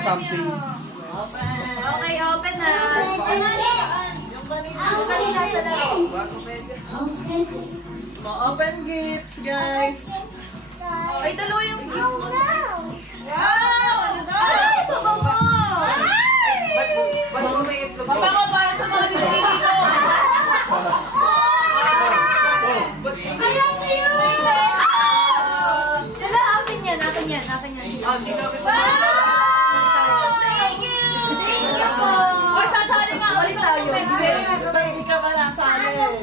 something. Okay, open na. Yung kanina sa laro. Open gifts, guys. Ay, dalawa yung gift mo. Wow! Ano daw? Ay, pabango! Ba't mo may itlog? Pabango para sa mga nililigo ko. Alam ko yun! Dala, akin yan, akin yan, akin yan. Ah, sino gusto? Thank you! Thank you po! Or sasali nga ulit tayo. Next week. Hindi ka ba nasali?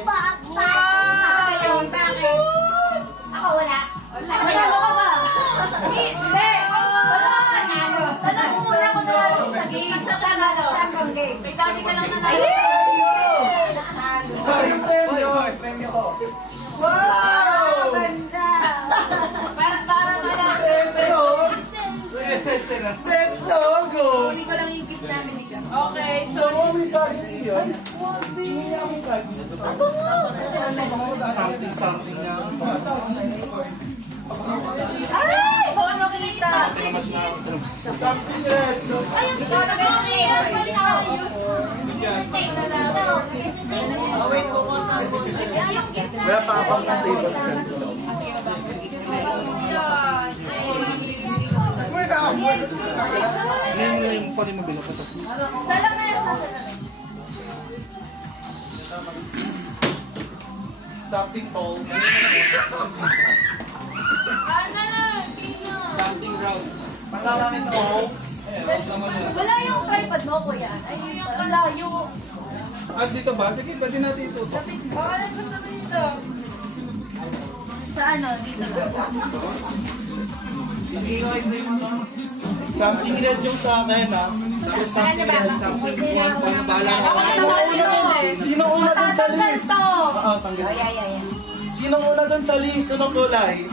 Ako wala. Nanalo ka ba? Hindi! Tanong mo muna kung nanalo sa game. Saan bang game? May dati ka lang nanalo. Yung premyo. Premyo ko. Wow! Ganda! Para malaki. Red logo. Hindi ko lang yung gift namin. Okay, so... Something na. Ay! Baka makita. Something red. Wala pa abang ng table stand. Yung pwede mabilo ko to. Salang na yan, salang. Something tall. Something round. Pangalangin tall. Wala yung tripod mo, kuya. Ay, yung layo. At dito ba? Sige, pwede natin ito. Baka lang gusto mo dito. Sa ano, dito lang. Something red yung sa akin, ha? Something red, something red. Bahala ka. Sino una dun sa Tatanggal list? to! Oo, tanggal. Sino una dun sa list? Anong kulay?